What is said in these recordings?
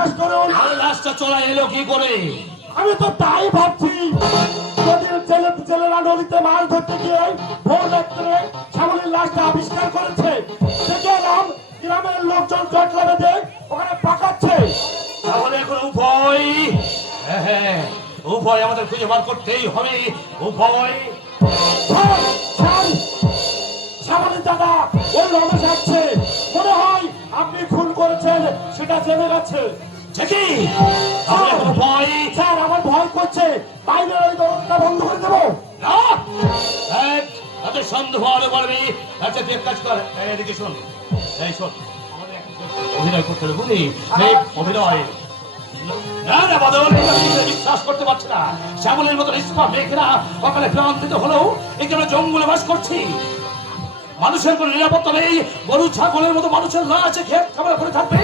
বিশ্বাস করুন। লাশটা চলে এলো কি করে? আমি তো তাই ভাবছি, যদি জেলেরা নদীতে মাছ ধরতে গিয়ে ভোর রাত্রে শ্যামলীর লাশটা আবিষ্কার করেছে, দেখলাম গ্রামের লোকজন জটলা বেঁধে ওখানে পাকাচ্ছে। তাহলে এখন উভয়, হ্যাঁ উভয় আমাদের খুঁজে বার করতেই হবে। উভয় শ্যামলীর দাদা ওই রমেশ আসছে, মনে হয় আপনি খুন করেছেন সেটা জেনে গেছে। স্যার আমার ভয় করছে, বাইরে ওই দরজা বন্ধ করে দেবো। তাদের সন্দেহ আরো বাড়বে। আচ্ছা তুই এক কাজ কর, এদিকে শোন, এই শোন, অভিনয় করতে হবে বুঝলি? সেই অভিনয় না না বদল, বিশ্বাস করতে পারছে না। শ্যামলের মতো নিষ্পাপ মেয়েরা সকালে ক্লান্তিত হলেও এখানে জঙ্গলে বাস করছি। মানুষের কোনো নিরাপত্তা নেই, গরু ছাগলের মতো মানুষের লাশ খেয়ে খাবার করে থাকবে।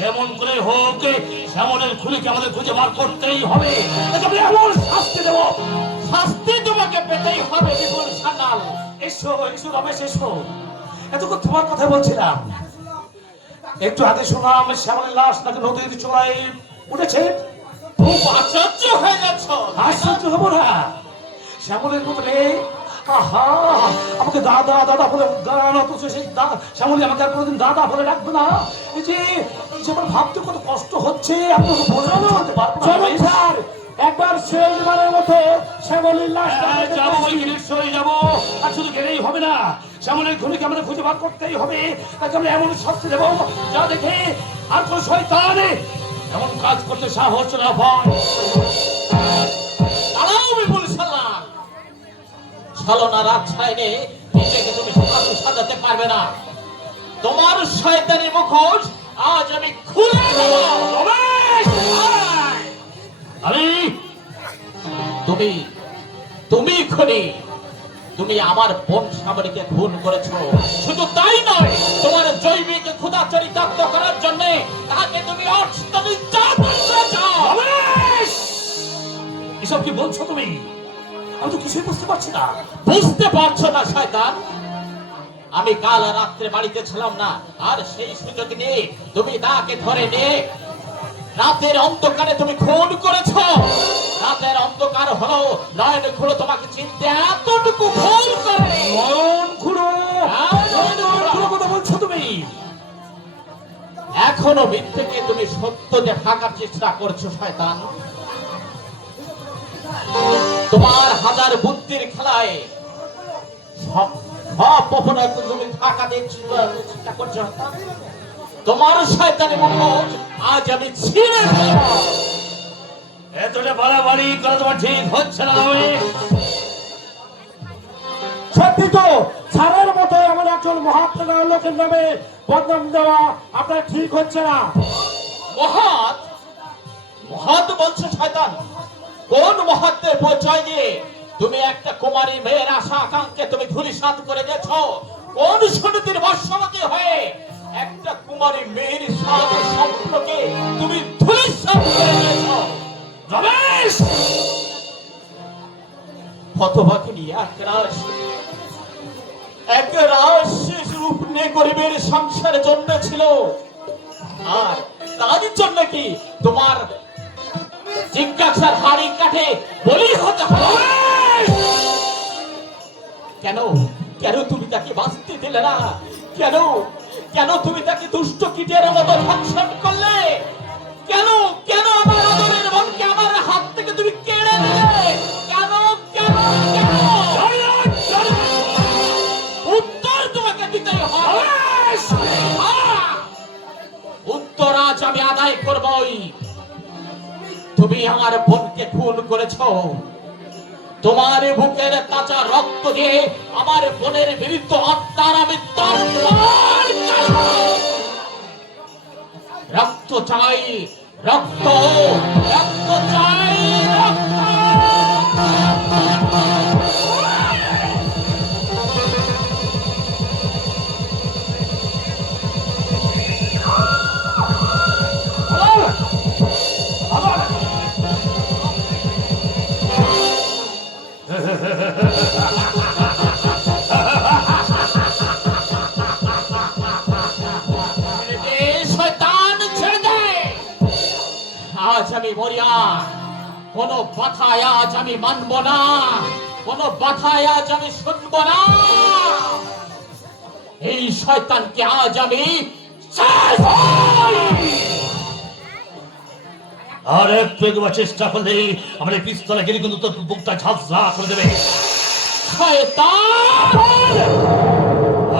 যেমন করে হোক শ্যামলের খুনিকে আমাদের খুঁজে বার করতেই হবে। এমন শাস্তি দেব, শাস্তি তোমাকে পেতেই হবে। বিপুল সান্যাল, এসো এসো রমেশ এসো। এতক্ষণ তোমার কথা বলছিলাম, একটু আগে শুনলাম শ্যামলের লাশ নাকি নদীর চূড়ায় উঠেছে। খুব আশ্চর্য হয়ে যাচ্ছ। আশ্চর্য হবো না, শ্যামলের মতো নেই। আহা, আমাকে দাদা দাদা বলে গান, অথচ সেই শ্যামলী আমাকে আর কোনোদিন দাদা বলে রাখবে না। এই যে আমার ভাবতে কত কষ্ট হচ্ছে, আপনাকে বোঝানো হতে পারবো না। একবার শেষবারের মতো শ্যামলীর লাশটা যাবো, ওই নিশ্চয়ই যাবো। আর শুধু গেলেই হবে না, শ্যামলের খুনিকে আমাদের খুঁজে বার করতেই হবে। তাকে আমরা এমন শাস্তি দেবো যা দেখে আর কোন শয়তান এমন কাজ করতে সাহস না পায়। ছলনার আচ্ছায়নে নিজেকে তুমি সাজাতে পারবে না। তোমার শয়তানি মুখোশ আজ আমি খুলে দেব। তুমি তুমি খুনি, তুমি আমার বোন শ্যামলীকে খুন করেছো। শুধু তাই নয়, তোমার জৈবিক ক্ষুধা চরিতার্থ করার জন্য তাকে তুমি এসব কি বলছো তুমি? আমি তো কিছুই বুঝতে পারছি না। বুঝতে পারছো না শয়তান? আমি কাল রাত্রে বাড়িতে ছিলাম না, আর সেই সুযোগ নিয়ে তুমি তাকে ধরে নিয়ে রাতের অন্ধকারে তুমি খুন করেছো। রাতের অন্ধকার হলো নয়ন খুঁড়ো তোমাকে চিনতে এতটুকু ভুল করে। নয়ন খুঁড়ো, নয়ন খুঁড়ো কথা বলছো তুমি? এখনো মিথ্যেকে তুমি সত্যতে ঢাকার চেষ্টা করছো শয়তান। তোমার হাজার বুদ্ধির খেলায় সব অপরাধ তুমি ঢাকা চেষ্টা করছো। তোমার শয়তানি মুখোশ আজ আমি ছিঁড়ে দেব। এতটা বাড়াবাড়ি করা তোমার ঠিক হচ্ছে না। সত্যি তো ছাড়ের মতো এমন একজন মহাপ্রজ্ঞ লোকের নামে বদনাম দেওয়া আপনার ঠিক হচ্ছে না। মহৎ মহৎ বলছো শয়তান? কোন মহত্বের পরিচয় দিয়ে তুমি একটা কুমারী মেয়ের আশা আকাঙ্ক্ষে তুমি ধূলিসাৎ করে দিয়েছ? কোন সুনীতির বর্ষবতী হয়ে একটা কুমারী মেয়ের সাথে সম্পর্কে তুমি ধূলিসাৎ করে দিয়েছ? রমেশ, হতভাগিনী এক রাস রূপ নিয়ে গরিবের সংসারে জন্মেছিল, আর তার জন্য কি তোমার জিজ্ঞাসার হাড়ি কাঠে বলি হতে হবে? কেন কেন তুমি তাকে বাঁচতে দিলে না? কেন কেন তুমি তাকে দুষ্ট কীটের মতো ধ্বংসন করলে? কেন কেন আমার আদরের বোনকে আমার হাত থেকে তুমি কেড়ে নিলে? কেন কেন কেন? উত্তর তোমাকে দিতেই হবে। উত্তর আজ আমি আদায় করবই। তুমি আমার বোনকে খুন করেছ। তোমার বুকের কাঁচা রক্ত দিয়ে আমার বোনের বিরুদ্ধে হত্যার আমি রক্ত চাই, রক্ত রক্ত চাই, রক্ত। শয়তান ছেড়ে আজ আমি মরিয়া, কোন বাধায় আজ আমি মানব না, কোন বাধায় আজ আমি শুনব না। এই শয়তানকে আজ আমি শেষ করি। আর একটু এগোবার চেষ্টা করলে আমার এই পিস্তলে গিয়ে কিন্তু তোর বুকটা ঝাঁঝরা করে দেবে। শয়তান!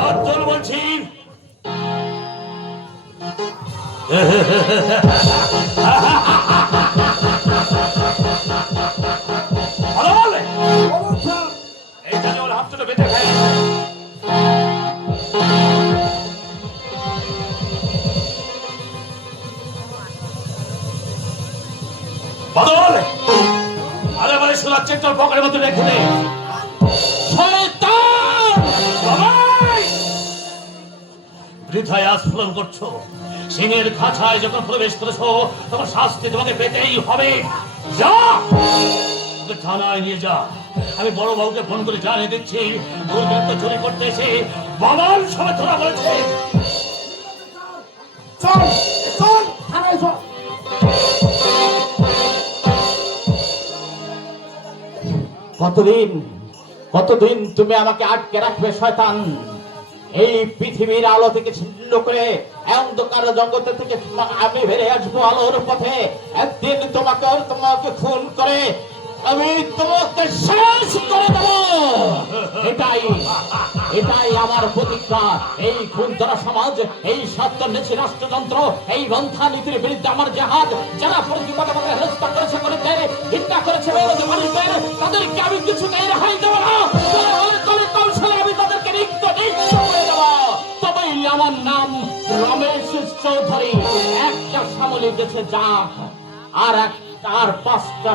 আর তোর বলছি এই জানে ওর হাত দুটো বেঁধে ফেল। বাদল আরে মানে শোনাচ্ছে তোর পকেটের মধ্যে রেখে দে। শয়তান! সবাই বৃথায় আস্ফলন করছো। সিংহের খাঁচায় যখন প্রবেশ করেছো তখন শাস্তি তোমাকে পেতেই হবে। যা ওকে থানায় নিয়ে যা। আমি বড় বাবুকে ফোন করে জানিয়ে দিচ্ছি দুর্বৃত্ত চুরি করতে এসে বাবার সবাই ধরা পড়েছে। চল চল থানায় চল। কতদিন কতদিন তুমি আমাকে আটকে রাখবে শয়তান? এই পৃথিবীর আলো থেকে ছিন্ন করে অন্ধকার জগৎ থেকে আমি বেরিয়ে আসবো আলোর পথে। একদিন তোমাকে খুন করে আমি তোমাকে শেষ করে দেব। এটাই আমার প্রতিজ্ঞা। এই খুন ধরা সমাজ, এই সত্য নেছি রাষ্ট্রযন্ত্র, এই বন্থা নীতির বিরুদ্ধে আমার জেহাদ। যারা প্রতিবাদ আমাকে হেনস্থা করেছে, হিংসা করেছে মানুষদের, তাদেরকে আমি কিছুতেই রেহাই দেব না। কৌশলে আমি তাদেরকে রিক্ত করে দেব। তবেই আমার নাম রমেশ চৌধুরী। একটা সামলে গেছে যা, আর 5টা